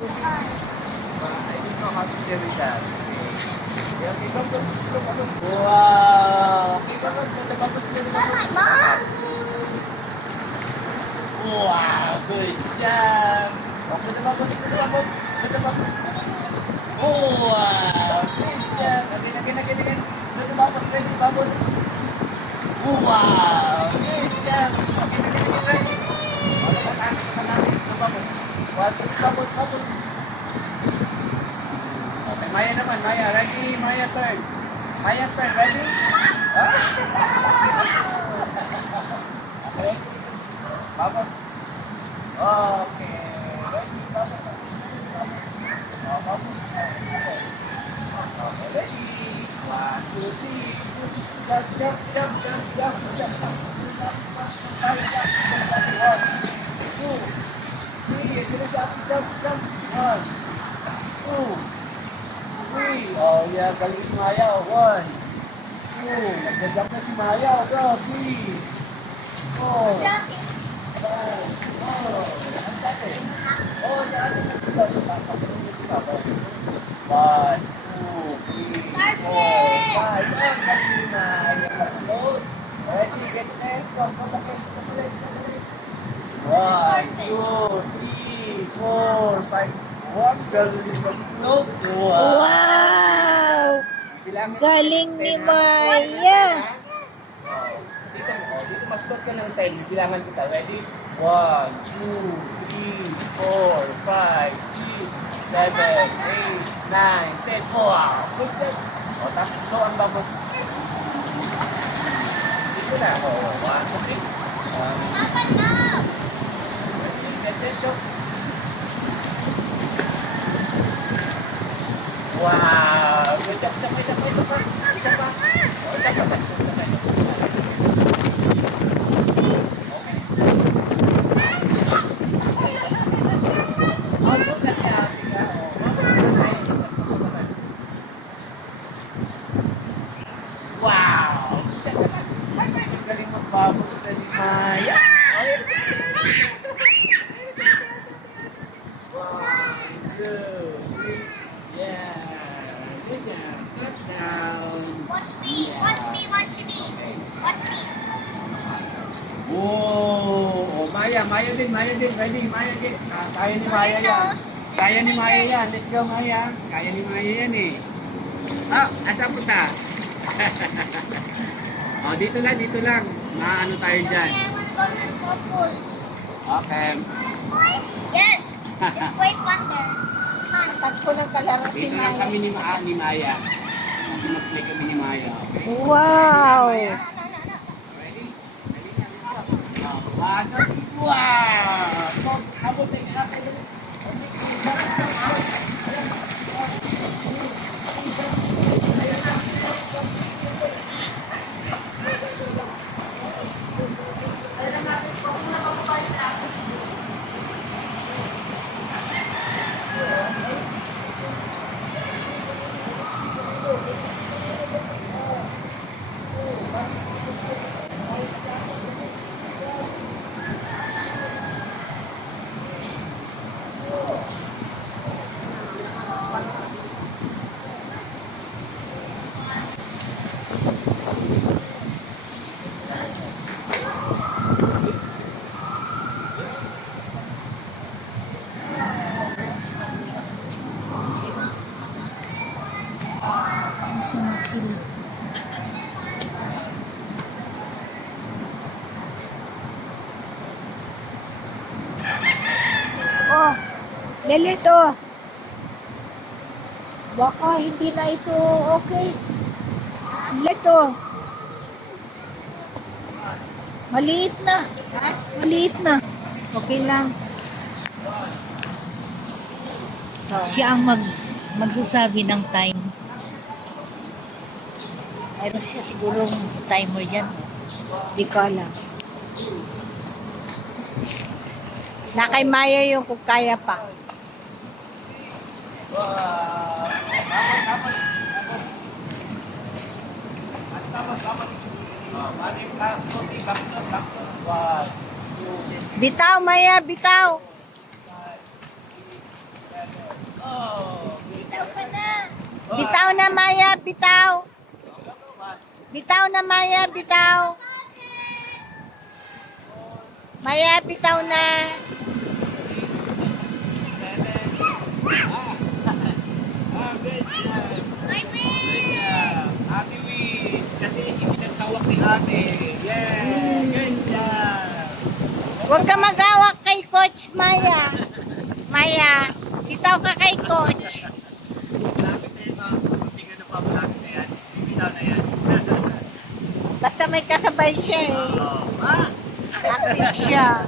I don't know how to deal with that. Okay. Okay, come. Wow. Okay, come. Wow, good job. Okay, lumabas. Oh, wow, good job. Again. Lumabas. Wow, good job. Again. Tahan. Lumabas. Lumabas. Okay, Maya naman. Maya, ready? Maya, turn. Maya's turn, ready? Okay. Babas. Okay. Ready? Babas. Okay, ready? 1, 2, 3. Jump. 1, 2, 3. Jump. 1, 2, 3. Oh, yeah. Galing si Maya. 1, 2. Nagja-jump na si Maya. Go. 3, 4, 5. Oh, ang dati. Oh, dati nagja-jump. 1, 2, 3, 4, 5. Ang galing ni Maya. Load. Ready, get set. Come. 1, 2, 3, 4, 5. Ang galing mag-load. Wow. Wow! Bilangin mo Galing ng ni 10, ha? Maya. Dito mag-load ka ng 10. Bilangan kita. Ready? 1, 2, 3, 4, 5, 6, 7, 8, 9, 10. Wow! Good job. O, tapos ito ang babos. Dito na. O, 1, 2, 3. Let's go. Wow! Good job. Isa pa. O, isa pa. Wow! Galing magbabos na ni Maya. Good. Yeah. Good job. Touchdown. Watch me. Oh, Maya din. Ready, Maya din. Kaya ni Maya yan. Let's go, Maya. Kaya ni Maya yan eh. Asa punta? Oh, dito lang. Maano tayo dyan. I wanna go to the small pool. Okay. Yes. It's way fun there. Fun. Tagpo ng kalaro si Dito lang Maya. kami ni Maya. Kasi mag-play kami ni Maya. Okay? Wow! Ready? Ready na. Wow! Habol tayo natin. Saan sila? Oh, Lelito. Baka hindi na ito okay. Lelito. Maliit na. Maliit na. Okay lang. Siya ang magsasabi ng time. Mayroon siya sigurong timer dyan. Di ko alam. Na kay Maya yung kung kaya pa. Bitaw, Maya, bitaw. Oh, Bitaw ka na. Bitaw na, Maya, bitaw. Bitaw na, Maya, bitaw. Maya, bitaw na. Good job. I Good win. job. Happy wins. Kasi hindi nagtawak si ate. Yeah. Good job. Huwag ka mag-awak kay Coach Maya. Maya, bitaw ka kay Coach. Malapit na yan mga kunting ano pa. Malapit na yan. Bibitaw na yan. Basta may kasabay siya eh. Oh. Ah! Active siya.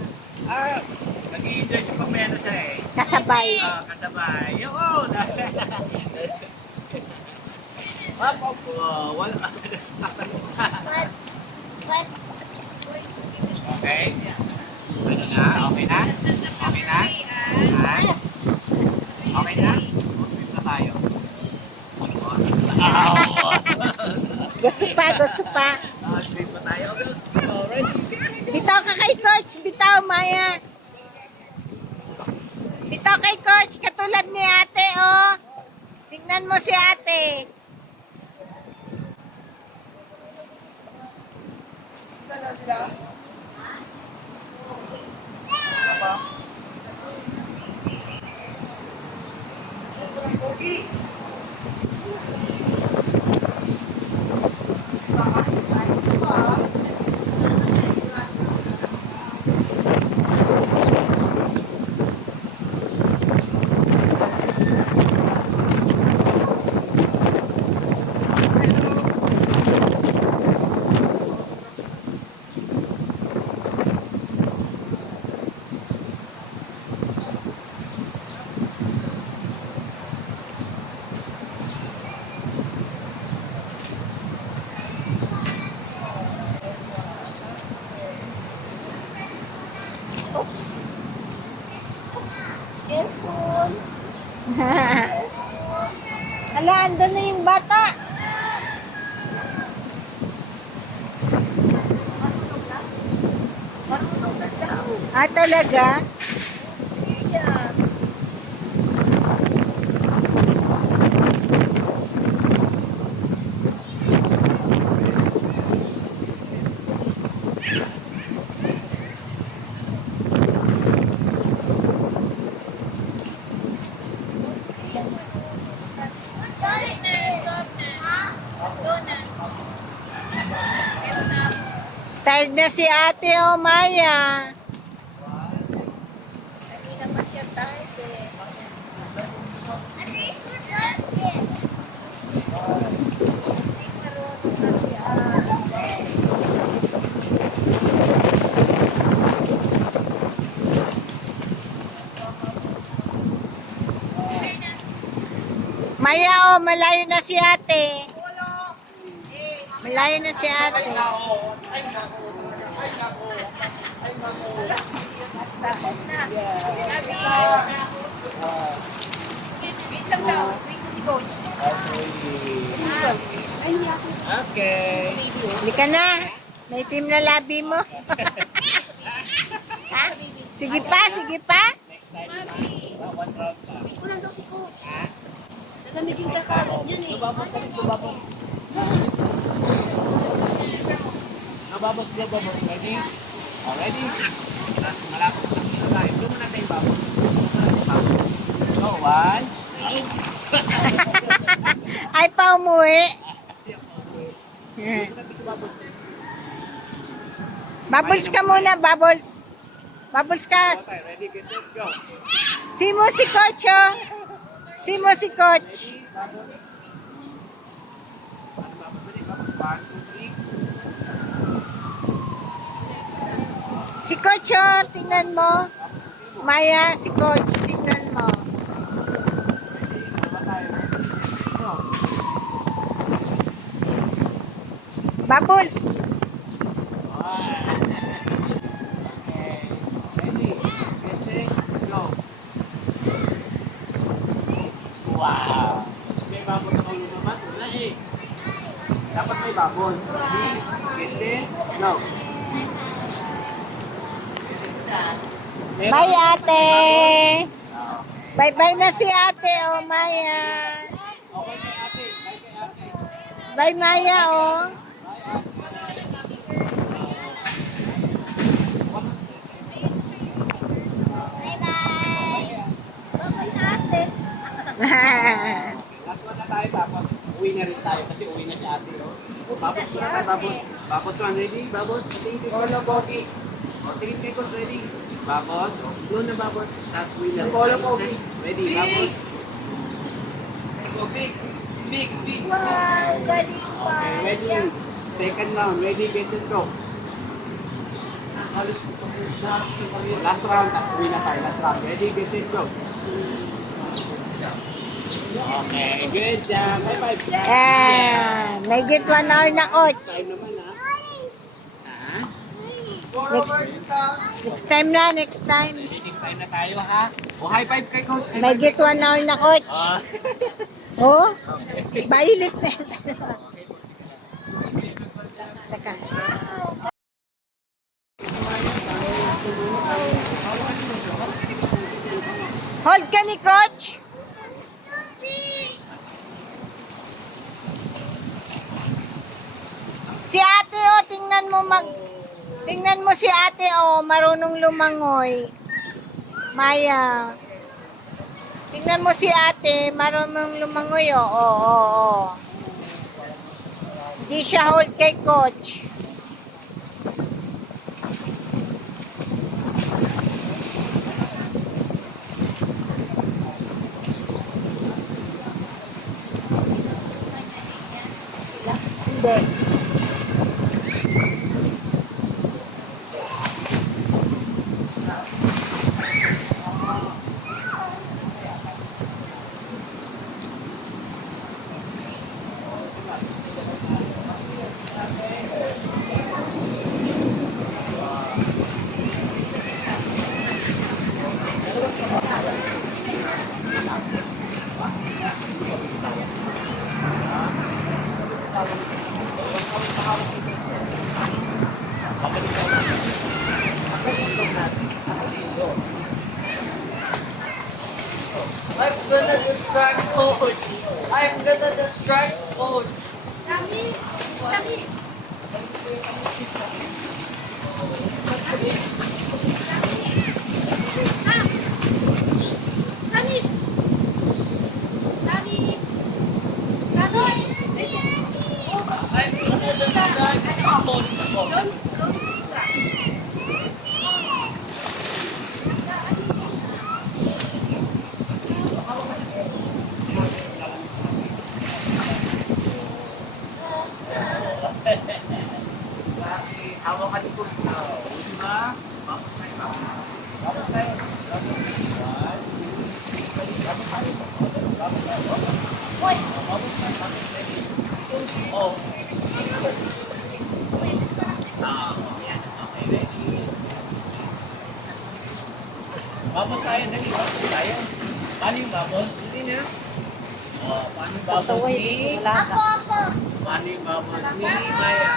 Nag-i-enjoy siya pag may ano siya eh. Kasabay. Kasabay. Yun! Papa po. Wala ka na sa pasta mo. But, Okay? Ano na? Okay na? Okay na? Ha? Okay na? Mag-flip na tayo. Gusto pa, gusto pa. Sleep na tayo. Ready? Bitaw ka kay Coach. Bitaw, Maya. Bitaw kay Coach. Katulad ni ate, oh. Tingnan mo si ate. Na sila? Apa? Pogi! Oops. Careful. Ala, andun na yung bata. Ah, talaga? let's go na. Hands up. Tired na si ate, oh, Maya. Hindi na pa siya tired eh. At least we're done this. Hindi marunong na si ate. Maya, oh, malayo na si ate. Malayo na si ate. Ay, nako. Ay, nako. Ay, nako. Sakot na. Gabi. Wait lang daw. Wait ko si Coach. Okay. Hindi ka na. May team na labi mo. Ha? Sige pa, sige pa. One round pa. Wait ko lang daw si Coach. Nalamigin ka kagad yun eh. Nababos. Ready? Ready? Tapos malapit na sa tayo. Doon muna tayo babos. So, one. Ay, pa umuwi. Bubbles ka muna, bubbles. Bubbles ka. Okay, ready, get set, go. Simo si Coach, oh. Simo si Coach. One, two, three. Si Coach, oh. Tingnan mo. Maya, si Coach. Tingnan mo. Bubbles. Wow! May babon na ulo naman. Wala eh. Dapat may babon. Ready? Get set, go. Bye, ate. Okay. Bye-bye na si ate, oh, Maya. Okay kay ate. Bye kay ate. Bye, Maya, oh. Bye-bye. Bye-bye ate. Last one na tayo tapos uwi na rin tayo kasi uwi na si ate. Oh. Babos na tayo, babos. Babos one, ready? Babos, tingin kay Polo, Pogi. O, tingin kay Coach, ready? Babos. O, doon na babos. Tapos uwi na rin tayo. Ready, babos. Go, big. Big, big. Wow, galing Okay, ready. Second round, ready, get and go. Last round, tapos uwi na tayo. Last round, ready, get and go. Okay, good job. Bye-bye. May get 1 hour na, coach. Time naman, ha? Ha? Next time na, next time. Next time na tayo, ha? O, high five kay Coach. High May five get kay 1 hour na, coach. Ah. Oh, violet na yun. Teka. Hold ka ni coach. Si ate, oh, tingnan mo si ate, oh, marunong lumangoy. Maya. Tingnan mo si ate, marunong lumangoy, oh, oh, oh, oh. Hindi siya hold kay coach. Hindi. I'm gonna distract coach. I'm gonna distract coach. Kami, kami. Sani. Sani. Sani. Listen. I'm gonna distract coach. Don't distract. Hawakan ni Coach. Diba? Babos tayo. Babos tayo. Hoy. Oh. Wait, let's go na. Yan. Okay, ready? Babos tayo. Dali. Babos tayo. Paano yung babos? Hindi na. Oh, paano yung babos ni? Ako. Paano yung babos ni Maya?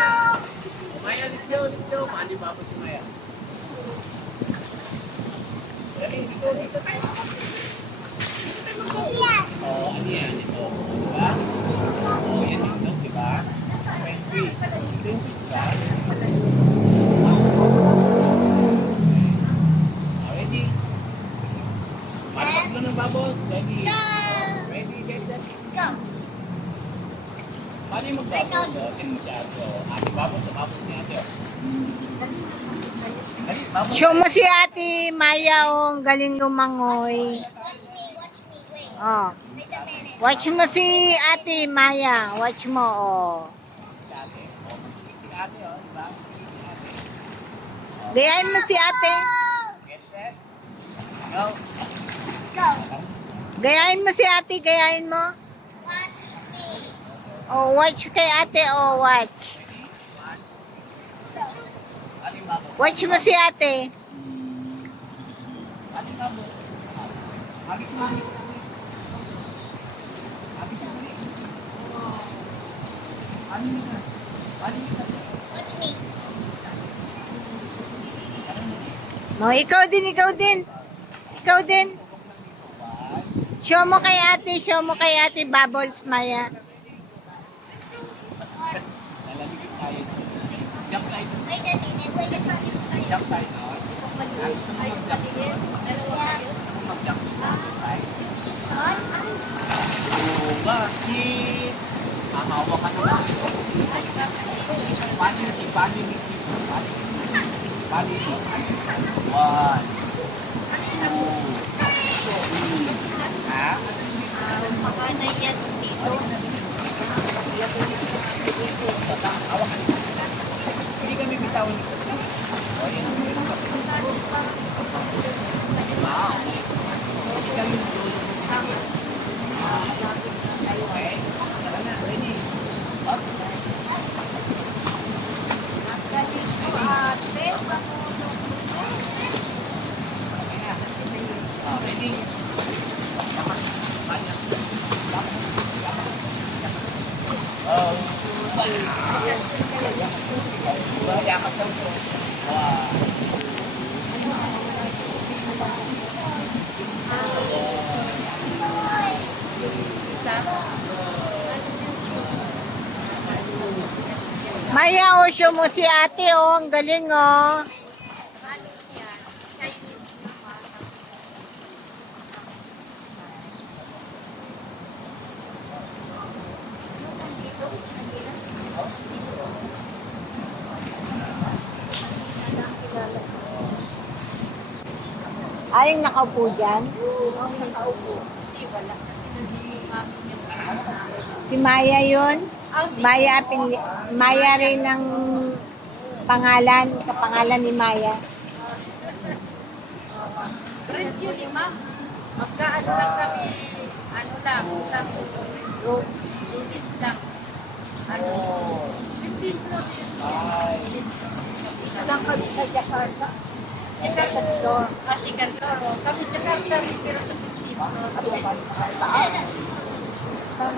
Oh, Maya, let's go. Let's go. Paano yung babos ni Maya? Dali, dito. Dito tayo. Yes. Oh, ano yan? Ito. Diba? Oh, yan yung dog, diba? 20. Ito yung pizza. Ready? Paano ng babos? Ready? Go. Ready, get that. Go. Paano yung magbabos? Oh, tingin mo siya. So, ate babos, babos niya ate. Dali, babos. Show mo si ate Maya, oh, ang galing lumangoy. Wait. Oh. Wait a minute. Watch mo si ate Maya. Watch mo, oh. Si ate. Oh, si ate, oh, diba? Si ate. Gayahin mo si ate. Get set. Go. Go. Gayahin mo si ate. Gayahin mo. Watch me. Oh, watch kay ate. Oh, watch. Ano yung babos? Watch mo si ate. Ano yung babos? Habit mo, habit mo. Habit mo. Ano yung babos? Ano yung babos? Watch me. No, ikaw din, ikaw din. Ikaw din. Show mo kay ate Bubbles, Maya. Lalamigin tayo. Jump tayo. Wait a minute. Wait a second. Jump tayo. Gusto mo mag-jump? Gusto mo mag-jump? Tayo. Oh, bakit? Mahawa ka naman. Paano yung paano yung paano yung one, two, three. Ha? Makanay yan dito. Hawak ka. Hindi kami bitawan dito. O, yan. Wow. Hindi kami bitawan. Okay. Tara na. Ready? Up. Galing ko ate. Okay na. Ready? Oh, yakap daw po. Wow. Maya, oh, show mo si ate, oh. Ang galing, oh. Ay, yung nakaupo dyan? Si Maya yun? Maya rin ng pangalan, kapangalan ni Maya. Rent yun eh, ma'am. Magkaano lang kami, ano lang, isang unit lang. Ano, 15 floors yun siya. Lang kami sa Jakarta. Second floor. Second floor. Kami Jakarta rin, pero sa 15 floor.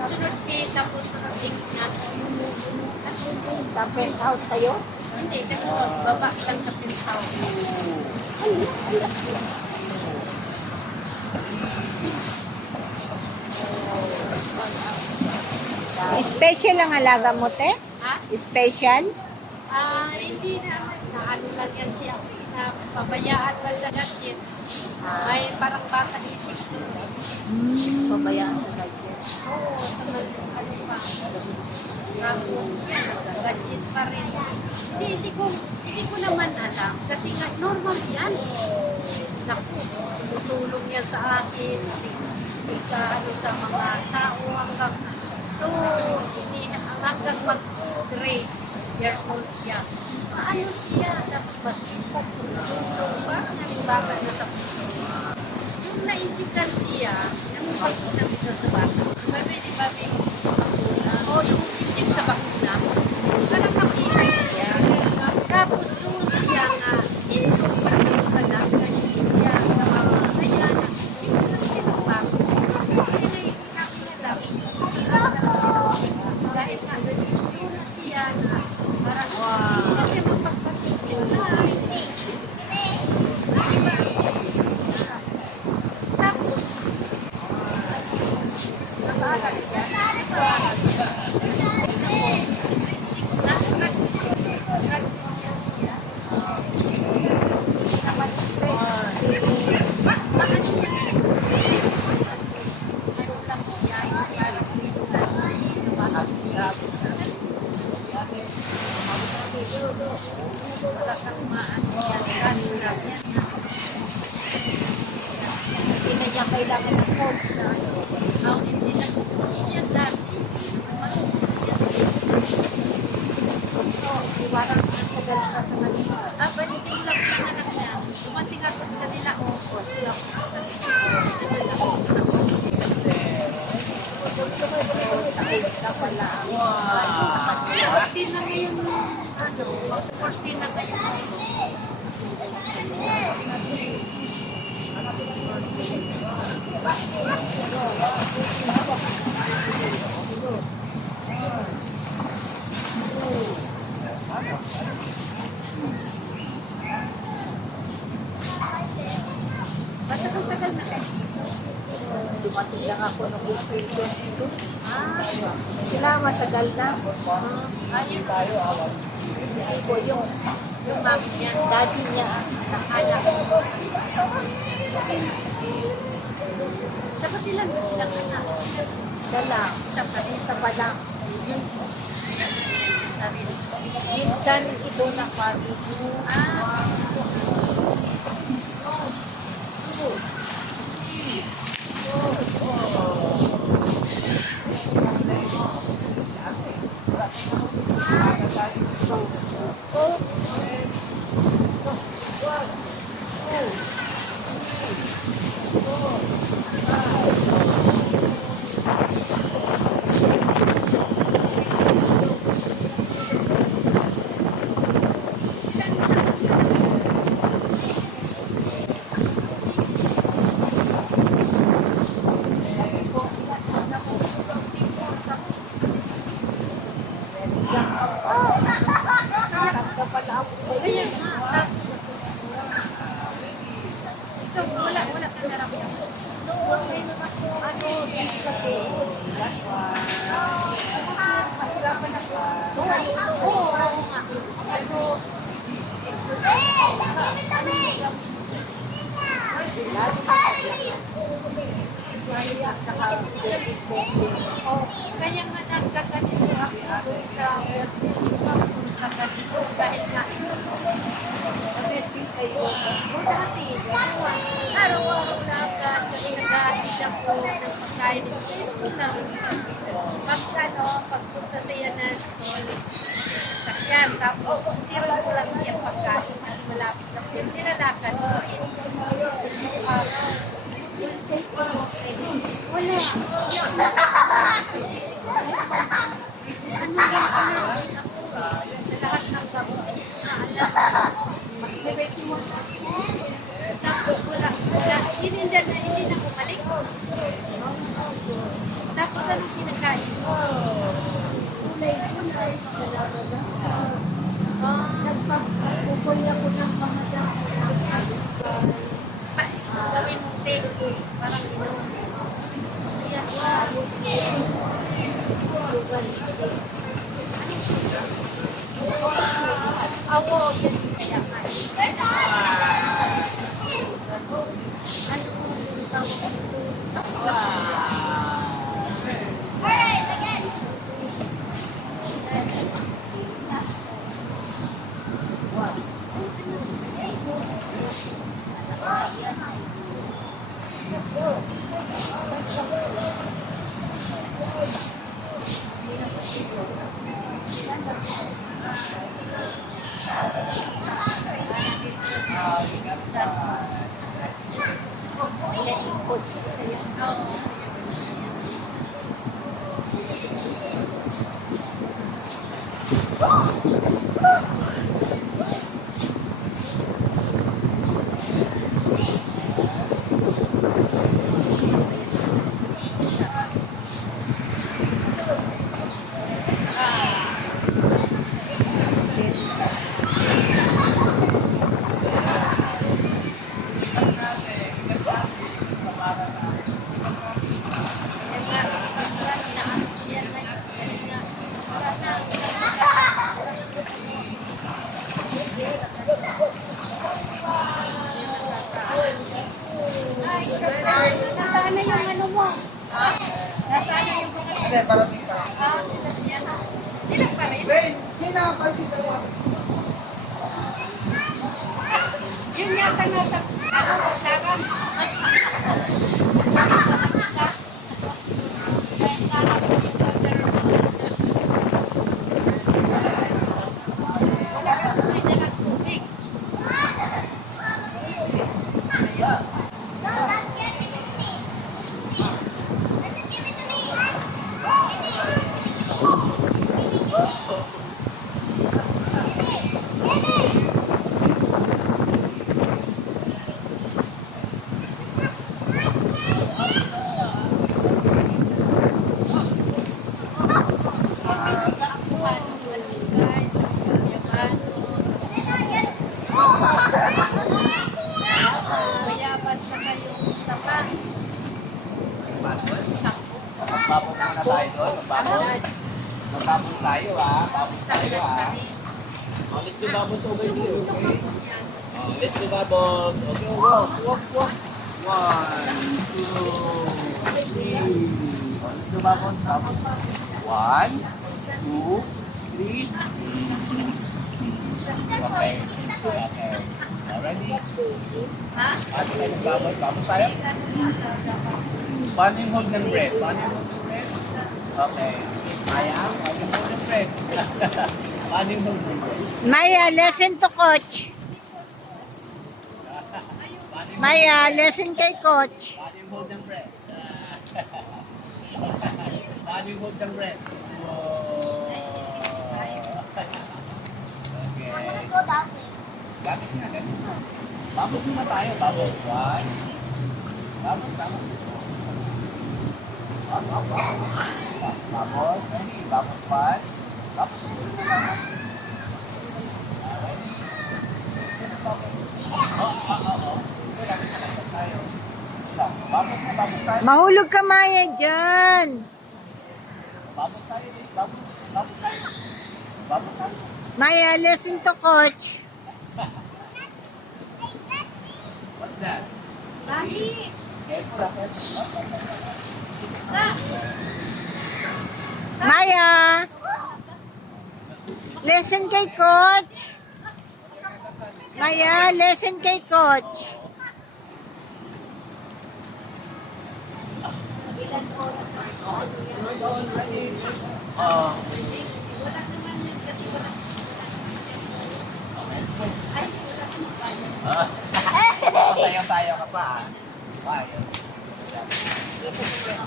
Sunod pay, tapos nag-ignat. Sa penthouse kayo? Hindi, kasi baba lang sa penthouse. Special ang alaga mo, te? Ha? Special? Hindi naman. Naano lang yan siya. Pabayaan pa sa gadget. May parang bata isip. Pabayaan sa gadget. Oo, sa ano pa. Tapos, gadget pa rin. Hindi ko naman alam. Kasi nga, normal yan. Naku, tutulong yan sa akin. Ano sa mga tao hanggang hanggang mag-raise years old siya. Paano siya? Tapos masipag. Parang nagbaga na sa puso. Yung na-injugan siya, yung bakuna dito sa bata. Sabi, di ba, o yung inject sa bakuna, parang makikay siya. Tapos doon siya na, ito, parang ka na, ganyan siya sa mga kaya na, ito na siya ng bako. Dahil nga, doon na siya na, parang, hindi na siya magpagpasisip na. Tapos, nakaalag siya. Grade 6 na, nag-graduation siya. Hindi naman straight. Bakit siya siya? Ano lang siya, parang minsan, hindi na niya kailangan ng coach na hindi na coach niya dati. So, parang sagal sa kanila. Balising lang na anak niya. Dumating ako sa kanila, coach lang. Wow. 14 na ngayon, ano, 14 na ngayon. Matagal-tagal na kayo. Dumating ako nung April 22. Sila matagal na. Ayun. Hindi ko yung mami niya, daddy niya, anak-anak. Tapos ilan ba silang anak? Isa lang. Isa pa lang. Yun. Sarili. Minsan ito na pati. Ayan nga. Ito, wala ka naramdaman. Ano, dito sa mahirapan ako. Oo nga. Ano, kaya nga nagkaganito ako sa nagkaganito dahil nga dati, araw-araw na agad kasi nag-aatid ako ng pagkain sa school na pagpunta sa yan na school sa sakyan, tapos tira ko lang siya pagkain kasi malapit na po yung tinalakan ko wala ano lang ako sa lahat ng gamot tapos wala, hindi na bumalik. Tapos anong kinakain mo? Kulay. Nagpapukoy ako ng mga gawin mong tea. Parang inom. Ayan. Ako, yan kaya nga. Ano yung tawag ito? Alright, again. Nasaan na yung ano mo? Nasaan na yung mga... Hindi, parating pa. Sila pa rin? Hindi nakapansin ako. Yun yata nasa lagan. Wala kang may dalang tubig. Mayaban sa kayong isa pa. Magbabos muna tayo doon. Magbabos. Magbabos tayo ah. Babos tayo ah. Oh, let's do bubbles over here, okay? Oh, let's do bubbles. Okay, walk, walk, walk. 1, 2, 3. Oh, let's do bubbles, bubbles. 1, 2, 3. Okay. Okay. Already? Ano tayo ng bubbles? Bubbles tayo? Paano yung hold ng breath? Paano yung hold ng breath? Okay. Maya, paano yung hold ng breath? Paano yung hold ng breath? Maya, listen to coach. Maya, listen kay coach. Paano yung hold ng breath? Paano yung hold ng breath? Okay. I'm gonna go that way. Gabis na, gabis na. Babos muna tayo, babos. 1. Babos, babos. Babos, babos. Babos, ready? Babos, 1. Babos, 2. Ready? Oh. Gabis na lang tayo. Babos na, babos tayo. Mahulog ka, Maya, dyan. Babos tayo, babos. Babos tayo. Babos tayo. Maya, listen to coach. What's that? Sahi! Careful, careful. Maya, listen kay coach. Maya, listen kay coach. Oh. Sayo-sayo ka pa. Ayun.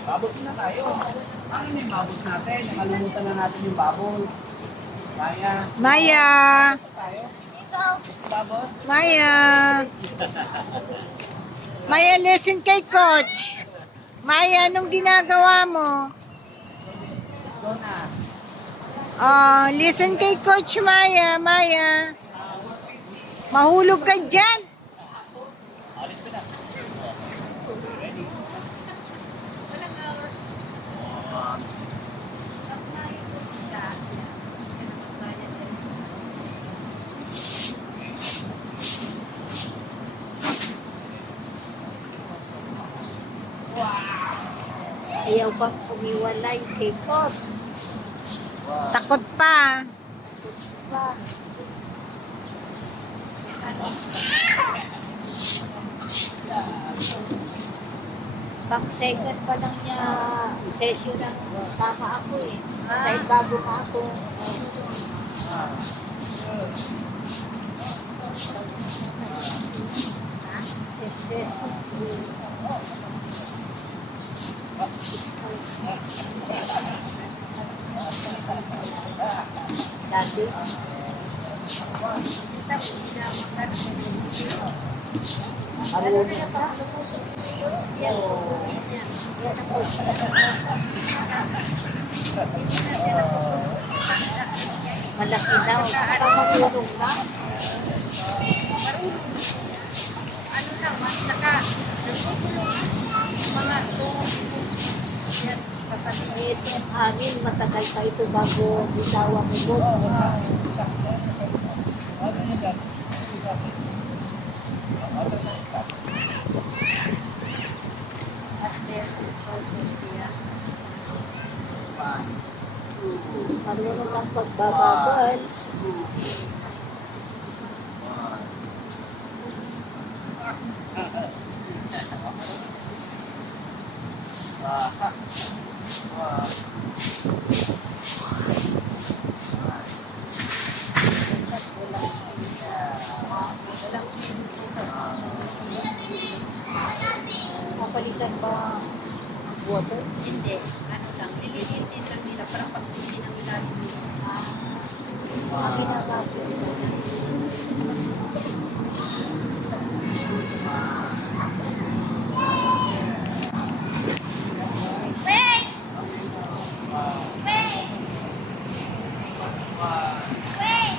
Babos na tayo. Ano yung babos natin? Nakalimutan na natin yung babos. Maya. Maya, Tayo. Go. Babos. Maya. Maya, listen kay coach. Maya, anong ginagawa mo? Go na. Oh, listen kay coach, Maya. Maya. Mahulog ka dyan. Alis ko na. Ready? Ayaw bang umiwalay kay Coach? Takot pa. Ba? Pang second pa lang niya session ng tama ako eh. Dahil bago pa ako. Session. Dati. Isa ko ginamakan sa video. Ano na pa? Yan. Yan ang coach. Malaki daw. Saka magulong na. Ano lang, mas naka. Mga stones. Yan. Pasaliit yung hangin. Matagal pa ito bago bitawan mo coach. At least, focus siya. Marunong ang pagbababals. Kapalitan ba water? Hindi. Ano lang, nililisin lang nila para pag-tisi ng ilalim nila. Ang ginagawa. Wait. Wait. Wait.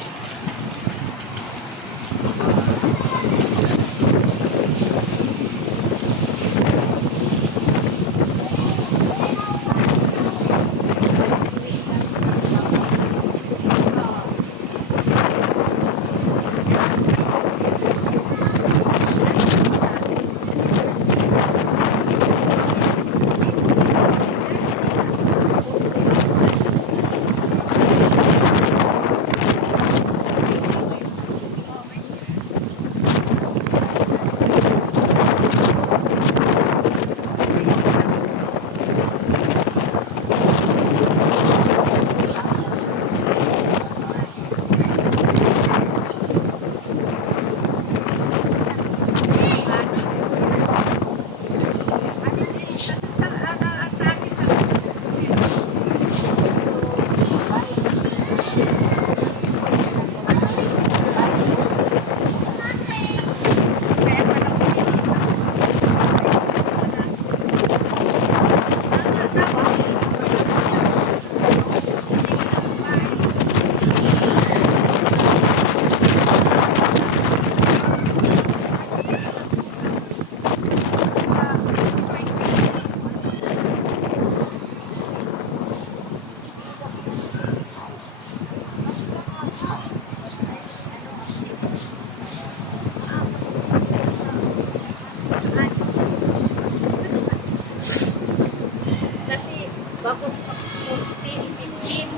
bago 14, 15,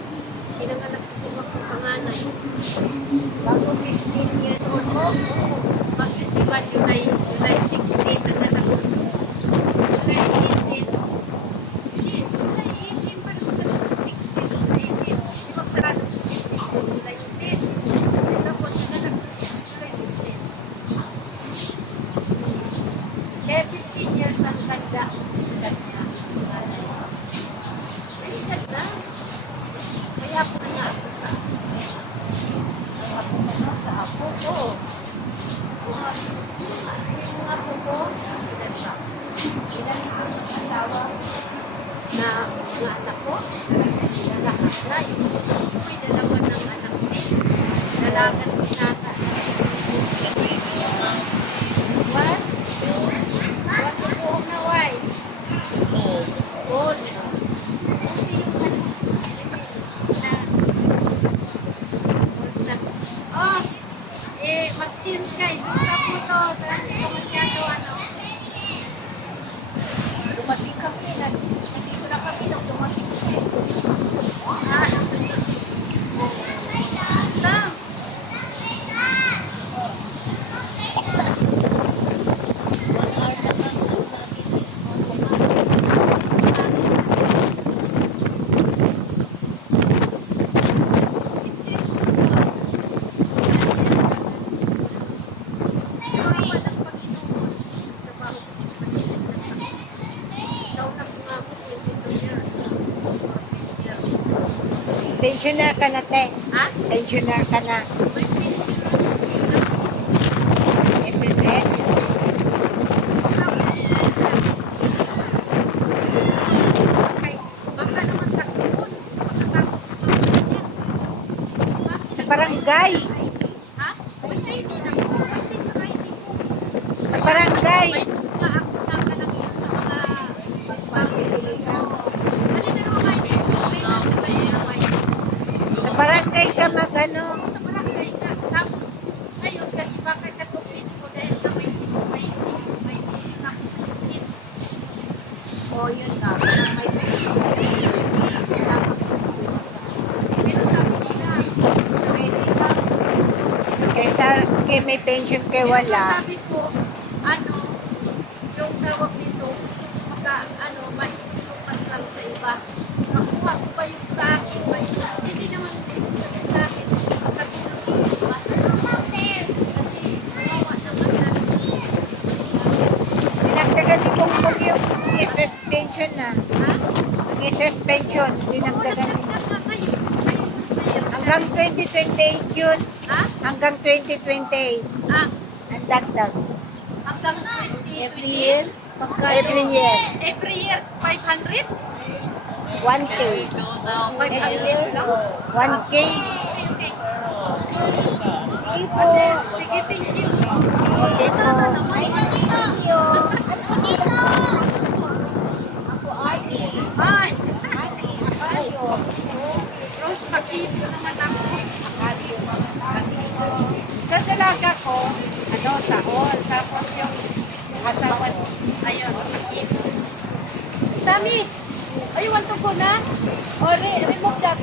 pinanganak ko ako panganay. Bago 15 years old mo? Pag diba July 16, ang anak ko. July 18. Hindi, July 18 pa rin kasi 16, July 18. Di ba sarado ko 15, July 18. Tapos anak ko July 16. Kaya 15 years ang ganda. Is ganda. Ay, ganda. Kaya ako na nga ako sa apo ko. Yung apo ko, ilan pa? Ilan ko yung asawa na mga anak ko? Lahat na. Yung puso ko, may dalawa ng anak ko. Dalagan ko nata. What? What po na why? Gold. Oh, mag-change ka. Doon sa photo. Dahil hindi ko masyado Dumating kami. Nandito na kami nung dumating. Sam! Pensioner ka na, te. Ha? Pensioner ka na. May pension. SSS. Baka naman takot. Pagkatapos sa pamilya. Sa barangay. Ha? Wala, hindi na po. Kasi nakaibig ko. Sa barangay. May mga ako na ka lang yun sa mga dispatches. Ano na naman kayo? May nasa tayo na may Sa barangay ka mag-ano. sa barangay na. Tapos, ngayon, kasi baka katupin ko dahil na may vision ako sa istis. O, yun nga. May pension. Pero sabi nila, Pwede ka. Kaysa kay may pension kay ito wala. sabi ko, ano, yung tawag nito, gusto ko maitulungan lang sa iba. Makuha ko pa yung sa akin, hindi naman sabi sa akin, katulong ko sa iba. Kasi, kawawa naman yan. Dinagdagan ni Bongbong yung SS pension na. Ha? Ang SS pension, dinagdagan ni. Hanggang 2028 yun. Ha? Hanggang 2028. Ah, Ang dagdag. hanggang Every 2020. year? Every year. Every year, 500? 1K. 500 lang? 1K. Okay. Sige po. Sige, thank you. Okay po. Sana naman. Thank you. Ako Ate. Ay, Ate, Akasyo. Rose, pakito naman ako. Akasyo. Sa dalaga ko, sahol. Tapos yung asawa, ayun, pakito. Sami, ay, want to go na? O, remove that.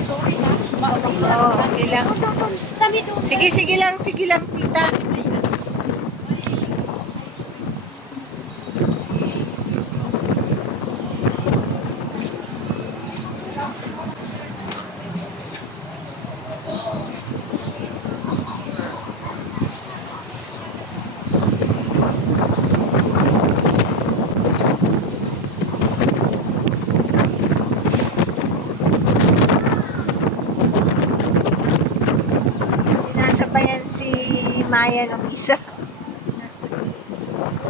Sorry na. Oo, okay lang. Sami, doon. Sige lang, tita. Sinasabayan si Maya ng isa.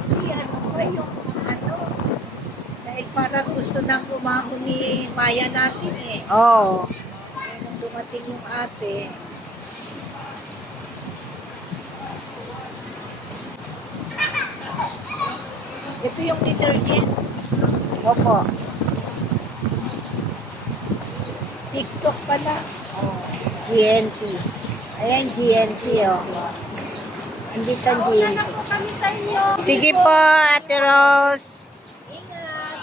Hindi, ano ba yung ano? Dahil parang gusto nang umahon ni Maya natin eh. Oo. Kaya nung dumating yung ate, ito yung detergent. Opo. TikTok pala. GNT. Ayan, GNT, oh. Andito ang GNT. Sana po kami sa inyo. Sige po, Ate Rose. Ingat.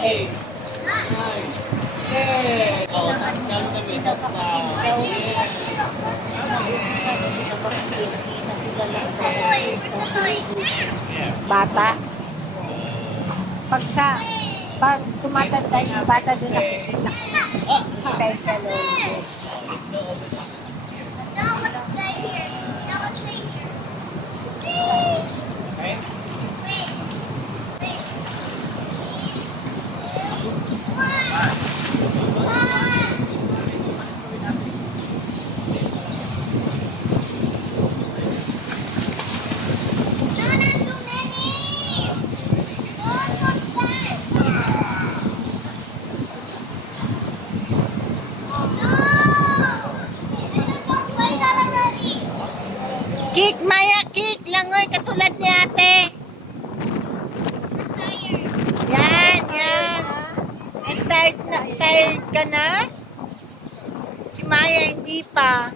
8, 9, 10. Oh, touchdown kami. Touchdown. Yes. Sabi ko naman kasi hindi na kilala ko. Yeah. Bata. Pag tumatanda yung bata doon na Oh, special always. let's go over there. No, let's stay here. No, let's stay here. Okay? No, not too many. No, so fast. No. Don't play that already. Kick, Maya, kick. Langoy, katulad ni ate. I'm tired. Yan, yan. And tired ka na? Si Maya, hindi pa.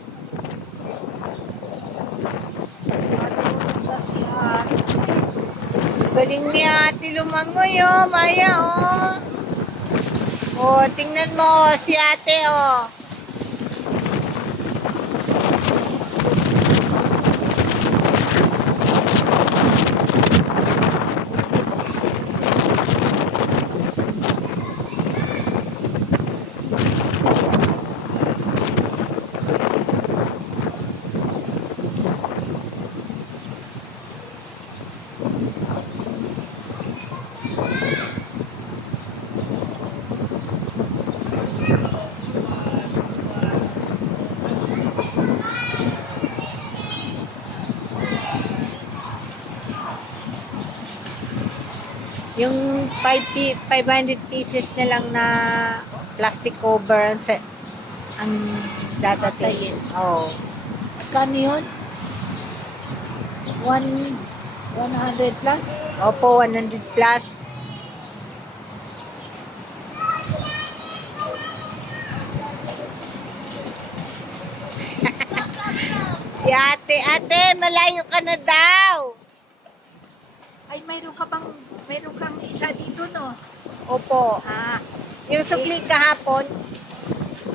Kasi ate. Galing ni ate lumangoy, oh. Maya, oh. Oh, tingnan mo, si ate, oh. Yung 500 pieces na lang na plastic cover ang dadating. Oh. Magkano yun? 100 plus? Opo, 100 plus. Si ate, malayo ka na daw. Ay, mayroon kang isa dito, no? Opo. Ah, Yung sukli kahapon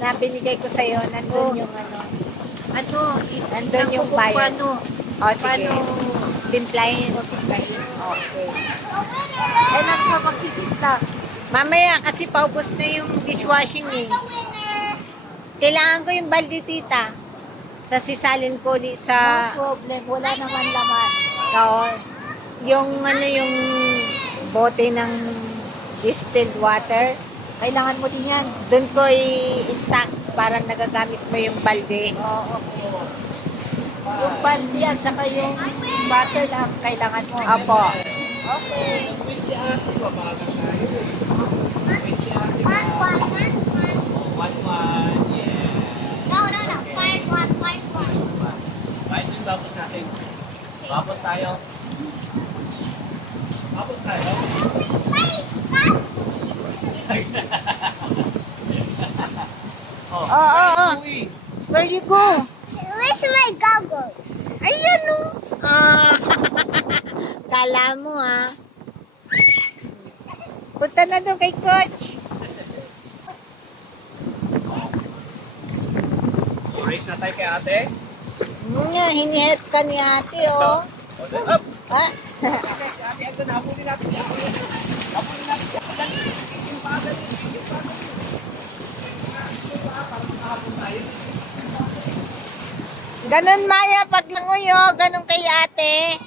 na binigay ko sa'yo, nandun Oh. yung ano. nandun yung bayad. Paano? O, sige. Paano? Timplahin. Okay. Kailan ka magtitimpla? Mamaya, kasi paubos na yung dishwashing eh. The winner. Kailangan ko yung balde, tita. Tapos isalin ko sa... No problem, wala naman laman. Oo. Yung ano yung bote ng distilled water, Kailangan mo din yan. doon ko i-stack para nagagamit mo yung balde. Oo, okay. Yung balde at saka yung butter lang kailangan mo. Opo. Okay. Wait si ate, babagang tayo eh. Wait si ate, One, one, one, one. 1-1, yeah. No, no, no. Five, one, five, one. Kahit yung tapos natin. Tapos tayo. Tapos tayo. Oo, oo. Uy. Where you go? Where's my goggles? Ayan o. Ah. Kala mo ah. Punta na doon kay coach. Race na tayo kay ate. Nga, hinihelp ka ni ate oh. Up! Ah. Okay, si ate, ando na. Habulin natin. Habulin natin. Dali. Yung paa, dali. Yung paa, dali. Yung paa, para makahabol tayo. Ganon Maya, paglangoy oh. Ganon kay ate.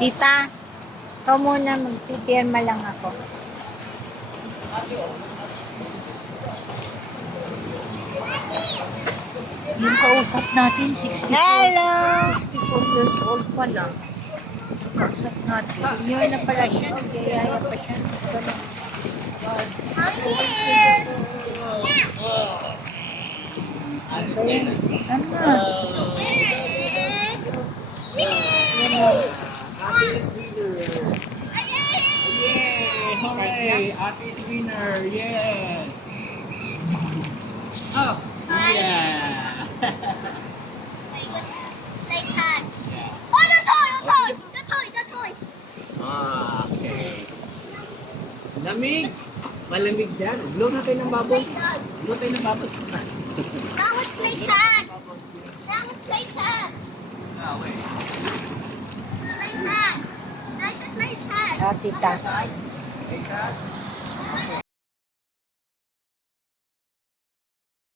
Tita, ikaw muna, magpipirma lang ako. Yung kausap natin, 64. Hello! 64 years old pa lang. Kausap natin. Yun na pala siya, nagyayaya pa siya. I'm here. Saan na? Ate is winner. Yay! Hooray! Ate is winner. Yes! Oh! Yeah! Play tag. Yeah. Oh, the toy, the toy, the toy, the toy. Ah, okay. Lamig. Malamig dyan. Blow natin ng bubbles. Tag. Blow tayo ng bubbles. That was play tag. That was play tag. Ah, wait. Play tag. That's a play tag. Oh, tita. Hey, Cass.